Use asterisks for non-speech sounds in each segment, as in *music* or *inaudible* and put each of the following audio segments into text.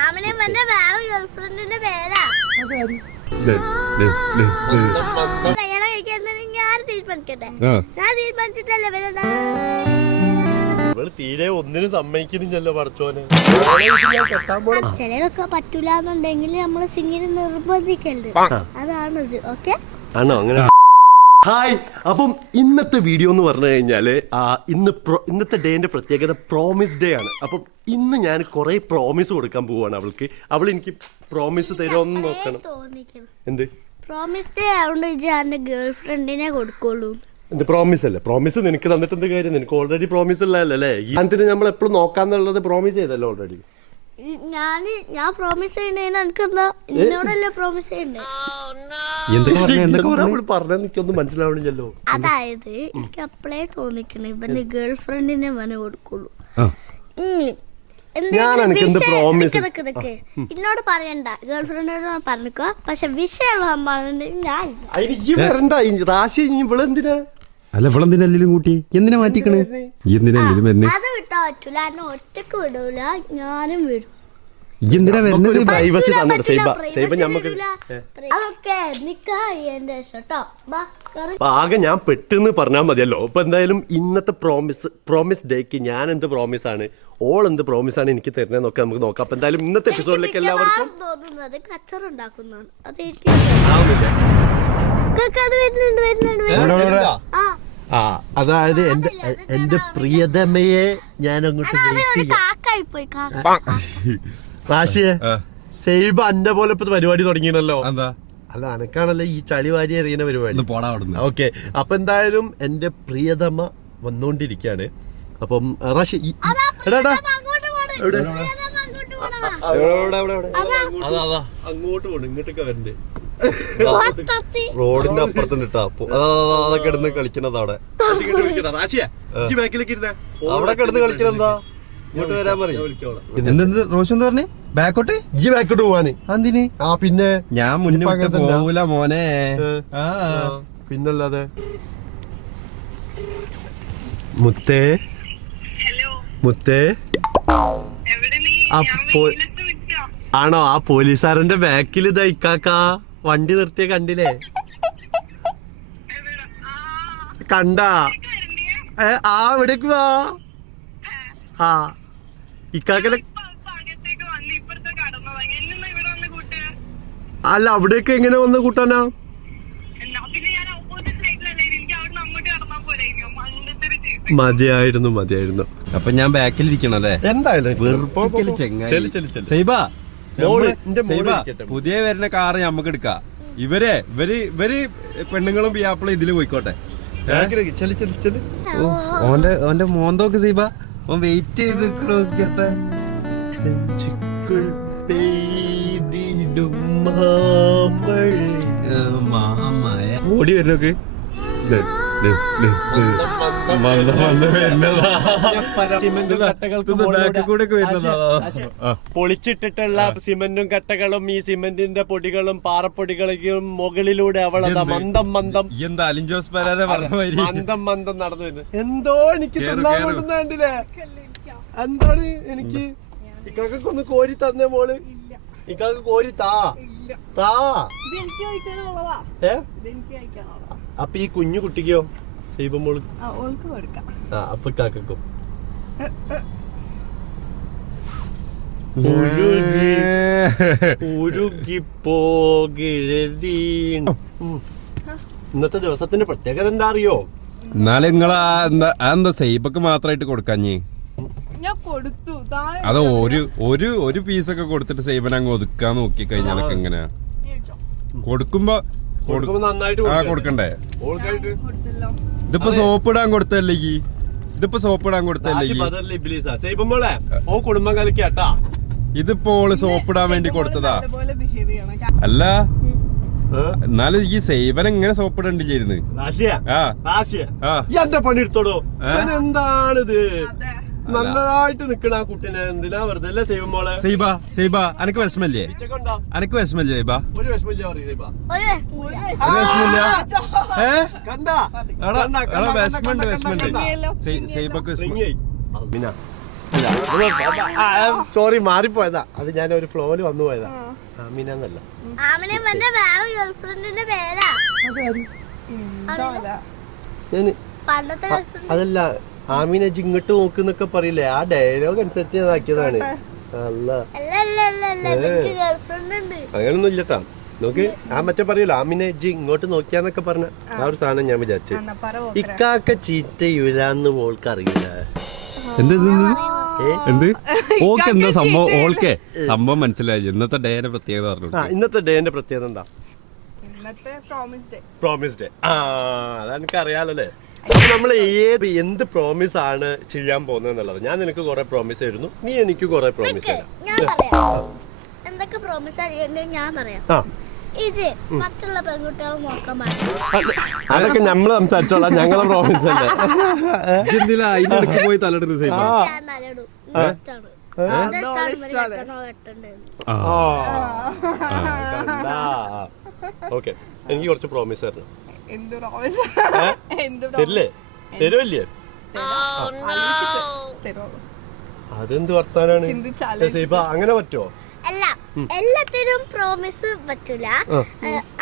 ആമിനെ പറഞ്ഞ വേറെ ഗേൾഫ്രണ്ടിന്റെ പേരാ. കല്യാണം കഴിക്കാൻ ഞാൻ തീരുമാനിക്കട്ടെ. ആ. ഞാൻ തീരുമാനിച്ചിട്ടല്ലേ വലുതാ ഇവൾ തീരെ ഒന്നിനും സമ്മതിക്കുന്നില്ലല്ലോ പറച്ചോനെ ചിലതൊക്കെ പറ്റൂലെന്നുണ്ടെങ്കിൽ നമ്മൾ സിംഗിന് നിർബന്ധിക്കരുത്. അതാണിത് ഓക്കെ? ആണോ? അങ്ങനെ. ഹായ്. അപ്പം ഇന്നത്തെ വീഡിയോ എന്ന് പറഞ്ഞു കഴിഞ്ഞാൽ ഇന്ന് പ്രോ ഇന്നത്തെ ഡേന്റെ പ്രത്യേകത പ്രോമിസ് ഡേ ആണ്. അപ്പം ഇന്ന് ഞാൻ കുറേ പ്രോമിസ് കൊടുക്കാൻ പോവാണ് അവൾക്ക്. അവൾ എനിക്ക് പ്രോമിസ് തരുമെന്ന് നോക്കണം. എന്ത്? പ്രോമിസ് ഡേ ആയതുകൊണ്ട് ഞാൻ എന്റെ ഗേൾ ഫ്രണ്ടിനെ കൊടുക്കുള്ളൂ. എന്ത് പ്രോമിസ് അല്ലേ? പ്രോമിസ് നിനക്ക് തന്നിട്ട് എന്ത് കാര്യം? നിനക്ക് ഓൾറെഡി പ്രോമിസ് ഉള്ളതല്ലേ? ഈ അതിന് നമ്മൾ എപ്പോഴും നോക്കാന്നുള്ളത് പ്രോമിസ് ചെയ്തല്ലോ ഓൾറെഡി ഞാൻ ഞാൻ പ്രോമിസ് ചെയ്യണേന് എനിക്കെന്താ? എന്നോടല്ലേ പ്രോമിസ് ചെയ്യണ്ടേ? എന്തൊക്കെ പറഞ്ഞ എന്തൊക്കെ പറഞ്ഞു? പറഞ്ഞത്? എനിക്കൊന്നും മനസ്സിലാവണില്ലല്ലോ. അതായത് എനിക്ക് അപ്പളേ തോന്നിക്കണേ ഇവന്റെ ഗേൾ ഫ്രണ്ടിനെ മന കൊടുക്കുള്ളൂ. എന്നോട് പറയണ്ട. ഗേൾ ഫ്രണ്ടിനോട് പറഞ്ഞിക്കോ. പക്ഷെ വിഷയമുള്ള സംഭവം ഞാൻ അല്ല ഇവളെന്തിനാ എല്ലാം കൂട്ടി? എന്തിനാ മാറ്റിക്കണേ? ഈ എന്തിനാ എല്ലാം വരുന്നേ? അത് വിട്ടാ പറ്റൂല. എന്നെ ഒറ്റയ്ക്ക് വിടൂല ഞാനും വിടും. എന്തിനാ വരുന്നത് പ്രൈവസി തന്നിട്ട് സൈബ സൈബ ഞമ്മക്ക് അതൊക്കെ നിക്കായി എന്റെ. അപ്പൊ ആകെ ഞാൻ പെട്ടെന്ന് പറഞ്ഞാൽ മതിയല്ലോ. ഇപ്പൊ എന്തായാലും ഇന്നത്തെ പ്രോമിസ് പ്രോമിസ് ഡേക്ക് ഞാൻ എന്ത് പ്രോമിസ് ആണ്? ഓൾ എന്ത് പ്രോമിസ് ആണ് എനിക്ക് തരുന്നതെന്നൊക്കെ നമുക്ക് നോക്കാം. അപ്പൊ എന്തായാലും ഇന്നത്തെ എപ്പിസോഡിലേക്ക് എല്ലാവർക്കും തോന്നുന്നത് കച്ചറുണ്ടാക്കുന്നതാണ്. ആവുന്നില്ല അത് എനിക്ക് വരുന്നുണ്ട്. ആ ആ അതായത് എന്റെ എന്റെ പ്രിയതമയെ ഞാൻ അങ്ങോട്ട് റാശിയെ സെയ്ബ് അന്റെ പോലെ ഇപ്പൊ പരിപാടി തുടങ്ങിയല്ലോ അല്ല അനക്കാണല്ലോ ഈ ചളി വാരി എറിയുന്ന പരിപാടി ഓക്കെ അപ്പൊ എന്തായാലും എന്റെ പ്രിയതമ വന്നോണ്ടിരിക്കാണ് അപ്പം റാശി എടാടാ എടാ, എടാ. അങ്ങോട്ട് പോണ്. എവിടെ? ഏതാ അങ്ങോട്ട് പോണതാ? എവിടെ, എവിടെ, എവിടെ? അതാ. അതാ, അതാ. അങ്ങോട്ട് പോണ് ഇങ്ങോട്ടൊക്കെ വരണ്ട്. റോഡിന്റെ അപ്പുറത്ത് കേട്ടോ അതൊക്കെ അതാ, അതാ, അതാ കിടന്ന് കളിക്കണത് അവിടെ. അവിടെ കിടന്ന് കളിക്കണെന്താ ഇങ്ങോട്ട് വരാൻ പറയും. എന്തെന്ത് റോഷൻ എന്താ പറഞ്ഞേ? ബാക്കോട്ട്? ഈ ബാക്കോട്ട് പോവാന്. എന്തിന് ആ പിന്നെ ഞാൻ മുന്നേ. പോവൂല മോനെ. പിന്നല്ലാതെ. മുത്തേ. മുത്തേ. ആ പോ- ആണോ? ആ പോലീസുകാരന്റെ ബാക്കിൽ ഇതാ ഇക്കാക്ക. വണ്ടി നിർത്തിയ കണ്ടില്ലേ? കണ്ടാ? ഏ ആ എവിടേക്ക് വാ. ആ ഇക്കാക്കലെ അല്ല അവിടേക്ക് എങ്ങനെ വന്ന് കൂട്ടാനാ? മതിയായിരുന്നു മതിയായിരുന്നു. അപ്പൊ ഞാൻ അല്ലേ എന്തായാലും വെറുപ്പിക്കൽ മോൾ, സൈബ, പുതിയ വരുന്ന കാറ് നമുക്ക് എടുക്കാം. ഇവരെ ഇവർ ഇവർ പെണ്ണുങ്ങളും പിയാപ്പിളും ഇതിൽ പോയിക്കോട്ടെ. ഓന്റെ ഓന്റെ മോന്തോക്ക് സീബ. ഓൻ വെയിറ്റ് ചെയ്ത്. മാമായ. ഓടി വരുന്നോക്ക് പൊളിച്ചിട്ടിട്ടുള്ള സിമന്റും കട്ടകളും ഈ സിമന്റിന്റെ പൊടികളും പാറപ്പൊടികളും മുകളിലൂടെ അവളതാ മന്ദം മന്ദം എന്താ അലിൻ ജോസ് പരാതെ മന്ദം മന്ദം നടന്നു വരുന്നത്. എന്തോ എനിക്ക് തിന്നാൻ കേറ്. എന്താണ് എനിക്ക്? ഇക്കൊന്ന് ഒന്ന് കോരി തന്നേ മോൾ. ഇക്കാക്ക് കോരി താ. താ. ഏ? അപ്പൊ ഈ കുഞ്ഞു കുട്ടിക്കോ ആ അപ്പൊ ഉരുകി ഇന്നത്തെ ദിവസത്തിന്റെ പ്രത്യേകത എന്താ അറിയോ? എന്നാലും നിങ്ങളാ എന്താ മാത്രായിട്ട് സൈബക്ക് മാത്രമായിട്ട് കൊടുക്കാഞ്ഞ് ഞാൻ കൊടുത്തു. താഴെ അത് ഒരു ഒരു ഒരു പീസൊക്കെ കൊടുത്തിട്ട് സൈബൻ അങ്ങ് ഒതുക്കാൻ നോക്കി കഴിഞ്ഞാലൊക്കെ എങ്ങനെയാ? കൊടുക്കുമ്പോ ആ. കൊടുക്കണ്ടേ? ഇതിപ്പോ സോപ്പ് ഇടാൻ കൊടുത്തല്ലേ ഈ? ഇതിപ്പോ സോപ്പ് ഇടാൻ കൊടുത്തല്ലേ ഇതിപ്പോ ഓൾ സോപ്പ് ഇടാൻ വേണ്ടി കൊടുത്തതാ. അതുപോലെ ബിഹേവ് ചെയ്യണം. അല്ല. എന്നാലും ഈ സേവൻ എങ്ങനെ സോപ്പ് ഇടണ്ടി ചേരുന്നു രാശിയ ആ. ആ പണി എടുത്തോടോ? എന്താണിത് അതെ. നല്ലതായിട്ട് നിക്കണ ആ കുട്ടിനെ. എന്തിനാ വെറുതെ അല്ലേ സൈബൻ മോളെ? സൈബ സൈബ അനക്ക് വിഷമല്ലേ? അനക്ക് വിഷമല്ലേ സൈബ? ഒരു വിഷമില്ല പറയും സൈബ. ഒരു വിഷമില്ല ഏ? കണ്ടാ? എടാ കണ്ടാ, എടാ കണ്ടാ, വിഷമുണ്ട് വിഷമുണ്ട് സൈബക്ക് വിഷമം. റിങ്ങ് സോറി മാറിപ്പോയതാ. അത് ഞാൻ ഒരു ഫ്ലോയിൽ വന്നു പോയതാ. ആമിന എന്നല്ല അതല്ല ആമീന ജിങ്ങട്ട് ഇങ്ങോട്ട് നോക്കുന്നൊക്കെ പറയില്ലേ? ആ ഡയലോഗ് അനുസരിച്ച് ഞാൻ ആക്കിയതാണ്. അല്ല അല്ല അല്ല അല്ല. അല്ല എനിക്ക് ഗേൾഫ്രണ്ട് ഉണ്ട്. അങ്ങനൊന്നും ഇല്ലട്ടാ. നോക്ക് ആ മറ്റേ പറയൂല ആമിനെ ജി ഇങ്ങോട്ട് നോക്കിയാന്നൊക്കെ പറഞ്ഞ ആ. ഒരു സാധനം ഞാൻ വിചാരിച്ചു. ഇക്കാക്ക ചീറ്റ ഇക്കാക്ക ചീറ്റയൂലെന്ന് മോൾക്ക് അറിയില്ല ഓക്കെ എന്താ? സംഭവം? ഓൾക്കെ സംഭവം മനസ്സിലായി. ഇന്നത്തെ ഡേന്റെ പ്രത്യേകത പറഞ്ഞു ഇന്നത്തെ ഡേന്റെ പ്രത്യേകത എന്താ? ഇന്നത്തെ പ്രോമിസ് ഡേ പ്രോമിസ് ഡേ ആ അതെനിക്ക് അറിയാലല്ലേ അപ്പൊ നമ്മൾ ഏത് എന്ത് പ്രോമിസ് ആണ് ചെയ്യാൻ പോകുന്നത് എന്നുള്ളത്. ഞാൻ നിനക്ക് കുറെ പ്രോമിസ് ആയിരുന്നു നീ എനിക്ക് കുറെ പ്രോമിസ് തരാം. ഞാൻ പറയാം. എന്തൊക്കെ പ്രോമിസ് ഞാൻ പറയാം. ഇത് മറ്റുള്ള പെൺകുട്ടികളെ നോക്കാൻ അതൊക്കെ നമ്മൾ സംസാരിച്ചോളാം. ഞങ്ങളെ പ്രോമിസ് അല്ലേ? എന്തിനാ അതിന്റെ പോയി തലയിടുന്ന സൈബ. ഞാൻ ഇഷ്ടമാണ്. ഓക്കെ. എനിക്ക് കുറച്ച് പ്രോമിസ് തരണം. എന്ത് പ്രോമിസ് ഏ? എന്ത് തരില്ലേ? തരുമല്ലേ തരുമോ അതെന്ത് വർത്താനാണ്? അങ്ങനെ പറ്റോ അല്ല എല്ലാത്തിനും പ്രോമിസ് പറ്റൂല.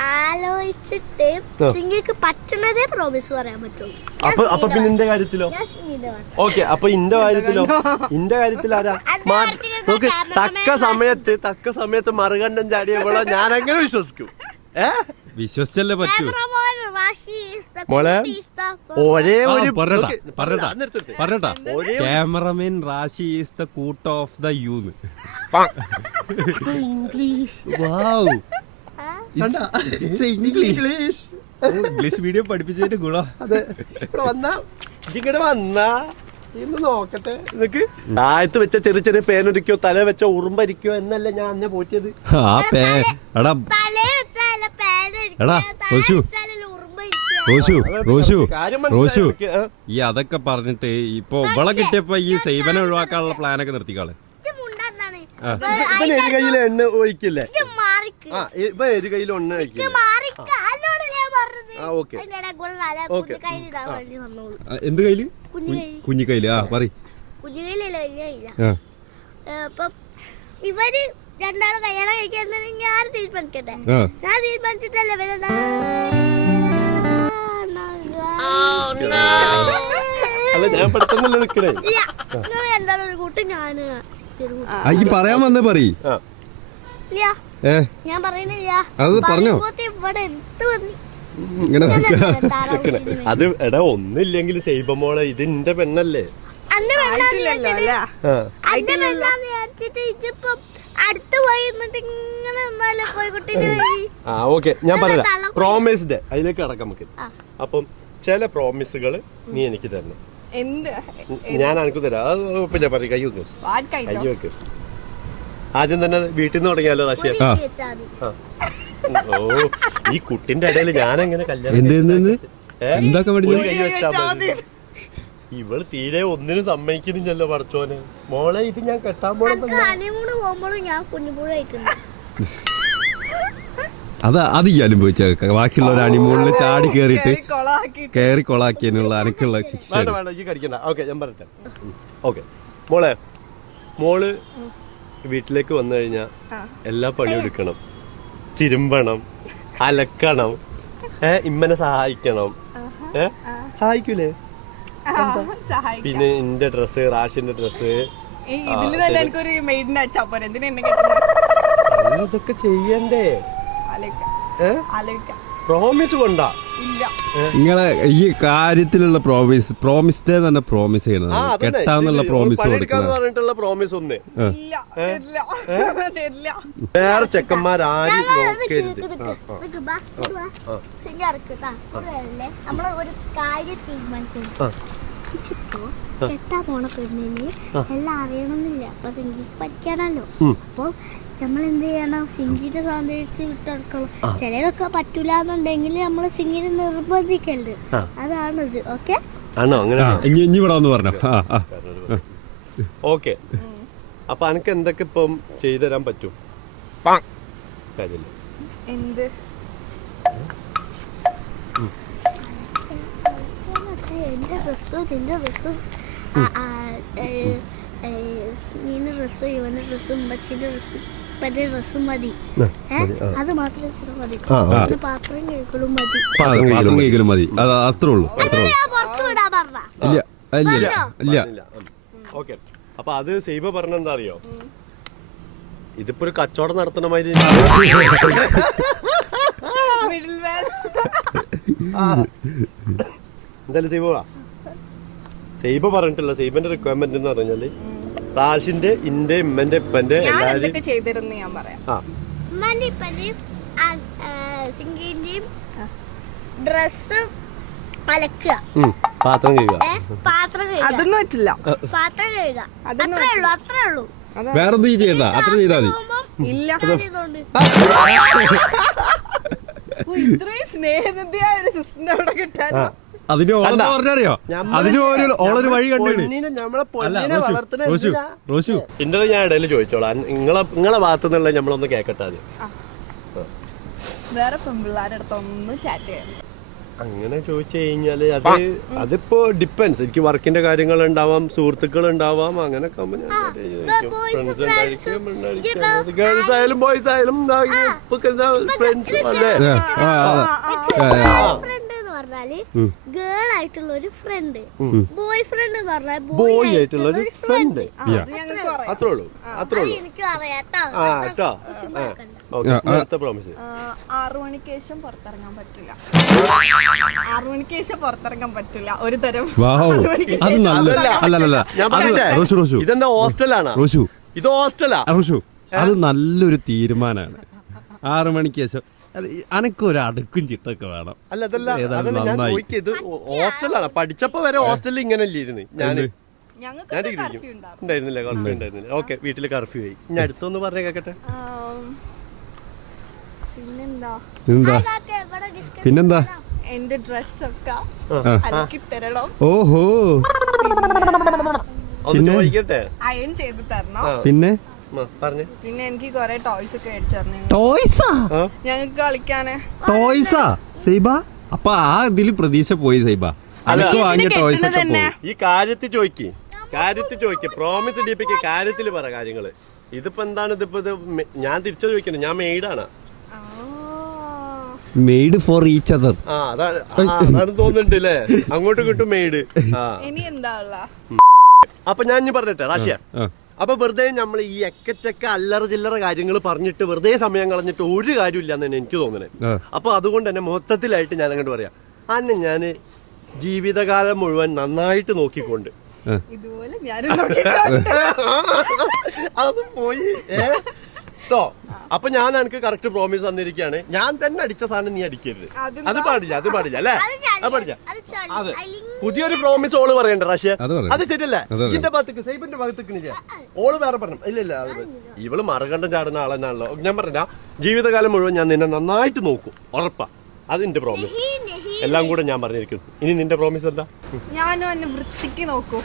ആലോചിച്ചിട്ട് സിംഗിക്ക് പറ്റണതേ പ്രോമിസ് പറയാൻ പറ്റുള്ളൂ. അപ്പൊ അപ്പൊ പിന്നെ കാര്യത്തിലോ? ഓക്കെ അപ്പൊ ഇന്റെ കാര്യത്തിലോ? ഇന്റെ കാര്യത്തിൽ ആരാ? നോക്ക് തക്ക സമയത്ത് തക്ക സമയത്ത് മറുകണ്ഠം ചാടിയപ്പോഴോ ഞാൻ അങ്ങനെ വിശ്വസിക്കും. വിശ്വസിച്ചല്ലേ പറ്റൂ. Cameraman, Rashi is the മോളെ, ഒരേ ഒരു പറഞ്ഞട്ടാ. പറഞ്ഞട്ടാ ഒരു- cameraman Rashi is the cute of the യൂന്ന് English. Wow? English. English English medium പഠിപ്പിച്ചതിന്റെ ഗുണം. അതെ. ഇവിടെ വന്നാ ഇങ്ങോട്ട് വന്നാ ഇന്ന് നോക്കട്ടെ. നിനക്ക് താഴത്ത് വെച്ച ചെറിയ ചെറിയ പേനൊരിക്കോ തല വെച്ച ഉറുമ്പരിക്കോ എന്നല്ല ഞാൻ അന്നെ പോറ്റിയത്? ആ പേ എടാ എടാ, റോഷു. റോഷു റോഷു റോഷു? ഈ അതൊക്കെ പറഞ്ഞിട്ട് ഇപ്പൊ ഇവളെ കിട്ടിയപ്പോ ഈ സേവനം ഒഴിവാക്കാനുള്ള പ്ലാനൊക്കെ നിർത്തിക്കാളെ. കയ്യിൽ എണ്ണ ഒഴിക്കില്ലേ? ഇപ്പൊ ഒരു കയ്യിൽ എണ്ണ ഒഴിക്കില്ലേ. എന്ത് കയ്യിൽ? കുഞ്ഞു കയ്യിൽ. ആ പറ കുഞ്ഞു കയ്യിലല്ല, വലിയ കയ്യിലാ. ആ. ഏ, അപ്പം ഇവർ രണ്ടാളും കല്യാണം കഴിക്കുന്നത് ഞാൻ തീരുമാനിക്കട്ടെ? ഞാൻ തീരുമാനിച്ചിട്ടല്ലേ ഇവരെന്താ അല്ല ഞാൻ പെട്ടെന്നല്ലേ നിൽക്കണേ ഇല്ല. നിങ്ങൾ രണ്ടാളും ഒരു കൂട്ടം ഞാൻ ഒരു കൂട്ടം. ആ, ഈ പറയാൻ വന്നേ പറയ്. ആ. ഇല്ല. ഏ? ഞാൻ പറയുന്നില്ല. അത് പറഞ്ഞോ. എടാ ഒന്നില്ലെങ്കിൽ ചെയ്യുമ്പോളെ ഇത് എന്റെ പെണ്ണല്ലേ? അന്റെ പെണ്ണാന്ന് വിചാരിച്ചിട്ട് ഇതിപ്പോ അടുത്ത് പോയി നിന്നിട്ട് ഇങ്ങനെ നിന്നാലോ കോഴിക്കുട്ടിന്റെ കൈ ആ ഓക്കെ. ഞാൻ പറയാം പ്രോമിസ്ഡ് അതിലേക്ക് കടക്കാം നമുക്ക്. അപ്പം ചില പ്രോമിസുകൾ നീ എനിക്ക് തരണം. എന്ത്? ഞാൻ എനിക്ക് തരാം. അത് പിന്നെ പറയും കൈ വെക്ക്. കൈ വെക്ക്. ആദ്യം തന്നെ വീട്ടിൽ നിന്ന് തുടങ്ങിയാലോ ആ. ഓ ഈ കുട്ടിന്റെ ഇടയിൽ ഞാൻ എങ്ങനെ കല്യാണം എന്ത് എന്ത് എന്ത്? ഏ? എന്തൊക്കെ ഒരു കൈ വെച്ചാ മതി. ഇവൾ തീരെ ഒന്നിനും സമ്മതിക്കുന്നില്ലല്ലോ പറച്ചോന് മോളെ ഇത് ഞാൻ കെട്ടാൻ പോകുമ്പോഴും ഞാൻ കുഞ്ഞുപുഴ അത് അത് ഈ അനുഭവിച്ച ബാക്കിയുള്ള ഒരു അണിമൂണിൽ ചാടി കേറിയിട്ട് കേറി കയറി കൊളാക്കിയതിനുള്ള അനക്കുള്ള ശിക്ഷ വേണ്ട വേണ്ട ഈ കടിക്കണ്ട. ഓക്കെ ഞാൻ പറയട്ടെ. ഓക്കെ. മോളെ മോൾ വീട്ടിലേക്ക് വന്നു കഴിഞ്ഞാ എല്ലാ പണിയും എടുക്കണം. തിരുമ്പണം അലക്കണം ഏഹ് ഇമ്മനെ സഹായിക്കണം. ഏഹ് സഹായിക്കൂലേ? സഹായിക്കാം പിന്നെ എന്റെ ഡ്രസ്സ് റാഷിന്റെ ഡ്രസ്സ്. തന്നെ എനിക്കൊരു മെയ്ഡിന്റെ അച്ചാപ്പൻ എന്തിനാ ഇതൊക്കെ ചെയ്യണ്ടേ? പ്രോമിസ് കൊണ്ടാ? ഇല്ല. നിങ്ങളെ ഈ കാര്യത്തിലുള്ള പ്രോമിസ് പ്രോമിസ്ഡേ തന്നെ പ്രോമിസ് ചെയ്യണം കെട്ടാന്നുള്ള പ്രോമിസ് പറഞ്ഞിട്ടുള്ള പ്രോമിസ് ഒന്ന്. വേറെ ചെക്കന്മാരാരും നോക്കരുത്? നമ്മൾ ഒരു കാര്യം ആ. ഇച്ചിപ്പോ കെട്ടാൻ പോണ പെണ്ണിന് എല്ലാം അറിയണമെന്നില്ല. അപ്പൊ സിംഗിക്ക് പഠിക്കാനല്ലോ. അപ്പൊ നമ്മൾ എന്ത് ചെയ്യണം? സിംഗിന്റെ സ്വാതന്ത്ര്യത്തിൽ വിട്ടെടുക്കണം. ചിലതൊക്കെ പറ്റൂല എന്നുണ്ടെങ്കിൽ നമ്മൾ സിംഗിനെ നിർബന്ധിക്കരുത്. അതാണ് ഇത് ഓക്കെ? ആണോ? അങ്ങനെ ഇനി ഒന്ന് പറഞ്ഞോ. ഓക്കെ. അപ്പൊ അനക്ക് എന്തൊക്കെ ഇപ്പം ചെയ്തു തരാൻ പറ്റും കാര്യമില്ല. എന്ത്? എന്റെ ഡ്രസ്സും നിന്റെ ഡ്രസ്സും നീന്റെ ഡ്രസ്സും ഇവന്റെ ഡ്രസ്സും ബച്ചിന്റെ ഡ്രസ്സും ഡ്രസ്സും മതി. അത് മാത്രമേ മതി. പാത്രം കേൾക്കലും മതി. പാത്രം മതി. അത് അത്രേ ഉള്ളൂ ഇല്ല ഇല്ല ഇല്ല ഇല്ല. പറഞ്ഞില്ല. ഉം. ഓക്കെ. അപ്പൊ അത് സൈബ പറഞ്ഞെന്താ അറിയോ ഇതിപ്പോ ഒരു കച്ചവടം നടത്തണ മാതിരി മിഡിൽ മാൻ. *laughs* എന്തായാലും സൈബ പറ. സൈബ പറഞ്ഞിട്ടില്ല. സൈബന്റെ റിക്വയർമെന്റ് എന്ന് പറഞ്ഞാൽ റാഷിന്റെ ഇന്റെ ഇമ്മന്റെ ഇപ്പന്റെ ഞാൻ എല്ലാരും ചെയ്തിരുന്നു ഞാൻ പറയാം. ആ. ഉമ്മാന്റെ ഇപ്പന്റെയും സിംഗിന്റെയും ഡ്രസ്സ് അലക്കുക. പാത്രം കഴുകുക. പാത്രം കഴുകുക. അതൊന്നും പറ്റില്ല. പാത്രം കഴുകുക. അതൊന്നും അത്രേ ഉള്ളൂ അത്രേ ഉള്ളൂ. വേറൊന്നും ഈ ചെയ്യണ്ട? അത്ര ചെയ്താൽ മതി. ഇല്ല. ഇത്രയും സ്നേഹനിധിയായ ഒരു സിസ്റ്ററിനെ അവിടെ കിട്ടാൻ ആ. അതിന്. പറഞ്ഞറിയോ? ഒരു ഓളൊരു വഴി കണ്ടു റോഷു ഞാൻ ഇടയിൽ ചോദിച്ചോളാം. നിങ്ങളെ നിങ്ങളെ ഭാഗത്തു നിന്നുള്ള നമ്മളൊന്ന് കേക്കട്ടെ ആദ്യം. വേറെ പെൺപിള്ളേരുടെ അടുത്തൊന്നും ചാറ്റ് അങ്ങനെ ചോദിച്ചു കഴിഞ്ഞാൽ അത് അതിപ്പോ ഡിപ്പെൻസ് എനിക്ക് വർക്കിന്റെ കാര്യങ്ങൾ ഉണ്ടാവാം സുഹൃത്തുക്കൾ ഉണ്ടാവാം അങ്ങനെ ഗേൾസ് ആയാലും ബോയ്സ് ആയാലും ഫ്രണ്ട്സ് അല്ലേ? പറഞ്ഞാൽ ഗേൾ ആയിട്ടുള്ള ഒരു ഫ്രണ്ട്. ബോയ് ഫ്രണ്ട് എന്ന് പറഞ്ഞാൽ ബോയ് ആയിട്ടുള്ള ഒരു ഫ്രണ്ട് അത്രേ ഉള്ളൂ. അത്രേ ഉള്ളൂ. എനിക്കും അറിയാട്ടോ. അടുത്ത പ്രോമിസ് ആറു മണിക്ക് ശേഷം പുറത്തിറങ്ങാൻ പറ്റില്ല. ആറു മണിക്ക് ശേഷം പുറത്തിറങ്ങാൻ പറ്റില്ല. ഒരു തരം വാവ് അത് നല്ല ഇതെന്താ ഹോസ്റ്റലാണോ? ഇത് ഹോസ്റ്റലാ? അത് നല്ലൊരു തീരുമാനമാണ് ആറു മണിക്ക് ശേഷം. അല്ല, ഈ അനക്കൊരു അടുക്കും ചിട്ടൊക്കെ വേണം. അല്ല അതല്ല അതല്ല ഞാൻ. ചോദിക്കുക ഇത് ഹോസ്റ്റലാണ്. പഠിച്ചപ്പോ വരെ ഹോസ്റ്റലിൽ ഇങ്ങനെ അല്ലേ ഇരുന്ന് ഞാൻ ഞാൻ ഡിഗ്രി ഉണ്ടായിരുന്നില്ല കർഫ്യൂ ഉണ്ടായിരുന്നില്ല. ഓക്കെ വീട്ടിൽ കർഫ്യൂ ആയി. ഇനി അടുത്തൊന്ന് പറഞ്ഞു കേക്കട്ടെ? പിന്നെന്താ? പിന്നെന്താ? എന്റെ ഡ്രസ്സൊക്കെ. അലക്കി തരണം. ഓഹോ. പിന്നെ? ചോദിക്കട്ടെ? അയൺ ചെയ്ത് തരണം. പിന്നെ? പിന്നെ എനിക്ക് കൊറേ ടോയ്സ് ഒക്കെ ടോയ്സാ ഞങ്ങക്ക് ഞങ്ങൾക്ക് കളിക്കാന് ടോയ്സാ സൈബ? അപ്പൊ ആ ഇതിൽ പ്രതീക്ഷ പോയി സൈബ. അനക്ക് വാങ്ങിയ ടോയ്സ് ഒക്കെ പോയി. ഈ കാര്യത്തിൽ ചോദിക്ക്. കാര്യത്തിൽ ചോദിക്ക്. പ്രോമിസ് ഡിപ്പിക്ക് കാര്യത്തിൽ പറ കാര്യങ്ങൾ. ഇതിപ്പോ എന്താണ് ഇതിപ്പോ ഇത് ഞാൻ തിരിച്ചു ചോദിക്കുന്നത് ഞാൻ മെയ്ഡാണ്. മെയ്ഡ് ഫോർ ഈച്ച് അതർ ആ അതാണ് തോന്നുന്നുണ്ട് അല്ലേ അങ്ങോട്ട് കിട്ടും മെയ്ഡ്. ഇനി എന്താ ഉള്ള? അപ്പൊ ഞാൻ ഇനി പറഞ്ഞിട്ടെ റാഷ്യ അപ്പൊ വെറുതെ നമ്മൾ ഈ എക്കച്ചക്ക അല്ലറ ചില്ലറ കാര്യങ്ങൾ പറഞ്ഞിട്ട് വെറുതെ സമയം കളഞ്ഞിട്ട് ഒരു കാര്യമില്ല എന്നാണ് എനിക്ക് തോന്നുന്നത് അപ്പൊ അതുകൊണ്ട് തന്നെ മൊത്തത്തിലായിട്ട് ഞാൻ അങ്ങോട്ട് പറയാം. അന്നെ ഞാൻ ജീവിതകാലം മുഴുവൻ നന്നായിട്ട് നോക്കിക്കൊണ്ട്. *laughs* അത് പോയി. ഏ? ട്ടോ. അപ്പൊ ഞാൻ എനിക്ക് കറക്റ്റ് പ്രോമിസ് തന്നിരിക്കുകയാണ്. ഞാൻ തന്നെ അടിച്ച സാധനം നീ അടിക്കരുത്. അത് പാടില്ല അത് പാടില്ല അല്ലേ? അത് പാടില്ല. അത് പുതിയൊരു പ്രോമിസ് ഓൾ പറയണ്ട റഷ്യ. അത് ശരിയല്ലേ. ഇതിന്റെ ഭാഗത്തേക്ക് സൈബിന്റെ ഭാഗത്തേക്ക് ഓൾ വേറെ പറഞ്ഞു. ഇല്ല ഇല്ല അത് ഇവൾ മറുകണ്ടം ചാടുന്ന ആളെന്നാണല്ലോ. ഞാൻ പറഞ്ഞ ജീവിതകാലം മുഴുവൻ ഞാൻ നിന്നെ നന്നായിട്ട് നോക്കും. ഉറപ്പാ. അത് അതിന്റെ പ്രോമിസ്. എല്ലാം കൂടെ ഞാൻ പറഞ്ഞിരിക്കുന്നു. ഇനി നിന്റെ പ്രോമിസ് എന്താ? ഞാനും എന്നെ വൃത്തിക്ക് നോക്കൂ.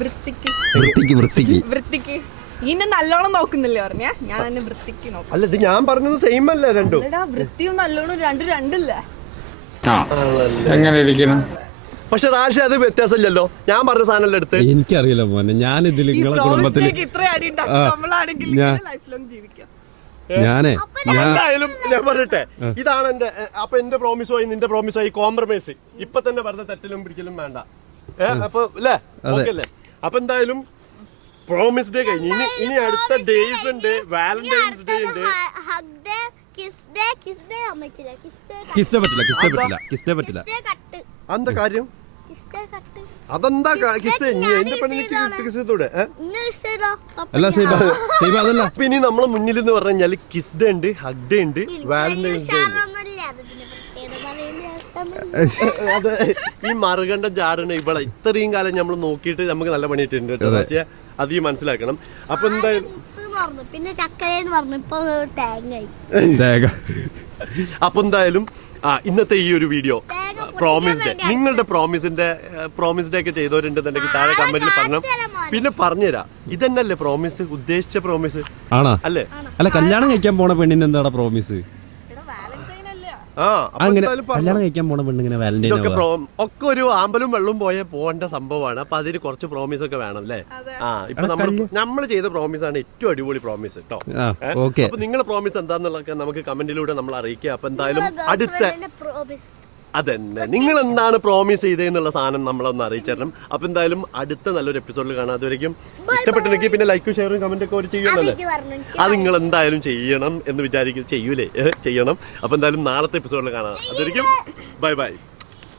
വൃത്തിക്ക്. വൃത്തിക്ക് വൃത്തിക്ക്. വൃത്തിക്ക്. ഇന്നെ നല്ലോണം നോക്കുന്നില്ലേ പറഞ്ഞ? ഞാൻ എന്നെ വൃത്തിക്ക് നോക്കും. അല്ല ഇത് ഞാൻ പറഞ്ഞത് സെയിം അല്ലേ രണ്ടും? എടാ വൃത്തിയും നല്ലോണം രണ്ടും രണ്ടല്ലേ? എങ്ങനെ ഇരിക്കണം പക്ഷെ റാഷി അത് വ്യത്യാസമില്ലല്ലോ. ഞാൻ പറഞ്ഞ സാധനം എടുത്ത്? എനിക്കറിയില്ല മോനെ ഞാൻ ഇതിൽ ഈ നിങ്ങളെ കുടുംബത്തിൽ പ്രോമിസിലേക്ക് ഇത്ര അടി ഉണ്ടാക്കും ആ. നമ്മളാണെങ്കിൽ ഞാൻ- ലൈഫ് ലോങ് ജീവിക്കാം ഞാനേ ഞാൻ എന്തായാലും ഞാൻ പറയട്ടെ ഇതാണ് എന്റെ എ, അപ്പൊ എന്റെ ആയി നിന്റെ പ്രോമിസോ ആയി കോംപ്രമൈസ് ഇപ്പൊ തന്നെ പറഞ്ഞ തെറ്റലും പിടിക്കലും വേണ്ട. ഏ, അപ്പൊ അല്ലേ ഓക്കെ അല്ലേ? അപ്പൊ എന്തായാലും പ്രോമിസ് ഡേ കഴിഞ്ഞു. ഇനി ഇനി അടുത്ത ഡേയ്സ് ഉണ്ട്. വാലന്റൈൻസ് ഡേ ഉണ്ട്. Hug day kiss day kiss day അമ്മയ്ക്കില്ല kiss day കിസ്നെ പറ്റില്ല പറ്റില്ല പറ്റില്ല. കിസ് ഡേ കട്ട് എന്താ കാര്യം? കിസ് ഡേ കട്ട് അതെന്താ കിസ് എന്റെ പെണ്ണിന് കിസ് ചെയ്തൂടെ? അല്ല സൈബ സൈബ അതല്ല. അപ്പൊ ഇനി നമ്മളെ മുന്നിൽ എന്ന് പറഞ്ഞു കഴിഞ്ഞാൽ കിസ് ഡേ ഉണ്ട് ഹഗ് ഡേ ഉണ്ട് വാലന്റൈൻസ് ഡേ ഉണ്ട് ഉഷാറൊന്നുമില്ല അത് പിന്നെ പ്രത്യേകത പറയേണ്ട അതെ ഈ മറുകണ്ട ജാറിന് ഇവിടെ ഇത്രയും കാലം നമ്മൾ നോക്കിയിട്ട് നമുക്ക് നല്ല പണിയിട്ടുണ്ട് കേട്ടോ. പക്ഷേ അത് ഈ മനസ്സിലാക്കണം. അപ്പൊ എന്തായാലും പിന്നെ ചക്കരയെന്ന് പറഞ്ഞു. ഇപ്പൊ തേങ്ങ. അപ്പൊ എന്തായാലും ആ ഇന്നത്തെ ഈ ഒരു വീഡിയോ പ്രോമിസ് ഡേ നിങ്ങളുടെ പ്രോമിസിന്റെ പ്രോമിസ് ഡേ ഒക്കെ ചെയ്തവരുണ്ടെന്നുണ്ടെങ്കിൽ താഴെ കമന്റിൽ പറഞ്ഞു. പിന്നെ പറഞ്ഞുതരാം. ഇതന്നല്ലേ പ്രോമിസ് ഉദ്ദേശിച്ച പ്രോമിസ് ആണോ? അല്ലേ? അല്ല കല്യാണം കഴിക്കാൻ പോണ പെണ്ണിന് എന്താണ് പ്രോമിസ് എടാ വാലന്റൈൻ അല്ല ആ അപ്പൊ അങ്ങനെ. കല്യാണം കഴിക്കാൻ പോണ പെണ്ണിങ്ങനെ വാലന്റൈൻ ഒക്കെ ഒരു ആമ്പലും വെള്ളം പോയ പോകേണ്ട സംഭവമാണ്. അപ്പൊ അതിന് കുറച്ച് പ്രോമിസ് ഒക്കെ വേണം അല്ലേ? ആ ഇപ്പൊ നമ്മൾ നമ്മൾ ചെയ്ത പ്രോമിസ് ആണ് ഏറ്റവും അടിപൊളി പ്രോമിസ് കേട്ടോ അപ്പൊ നിങ്ങളെ പ്രോമിസ് എന്താന്നുള്ളതൊക്കെ നമുക്ക് കമന്റിലൂടെ നമ്മൾ അറിയിക്കുക അപ്പൊ എന്തായാലും അടുത്ത അതന്നെ. നിങ്ങൾ എന്താണ് പ്രോമിസ് ചെയ്തെന്നുള്ള സാധനം നമ്മളൊന്ന് അറിയിച്ചു തരണം അപ്പൊ എന്തായാലും അടുത്ത നല്ലൊരു എപ്പിസോഡിൽ കാണാം. അതുവരെയും ഇഷ്ടപ്പെട്ടിട്ടുണ്ടെങ്കിൽ പിന്നെ ലൈക്കും ഷെയറും കമന്റ് ഒക്കെ ഒരു ചെയ്യണല്ലേ അത് നിങ്ങൾ എന്തായാലും ചെയ്യണം എന്ന് വിചാരിക്കും. ചെയ്യൂലേ? ചെയ്യണം. അപ്പൊ എന്തായാലും നാളത്തെ എപ്പിസോഡിൽ കാണാം. അതുവരെയും ബൈ ബൈ.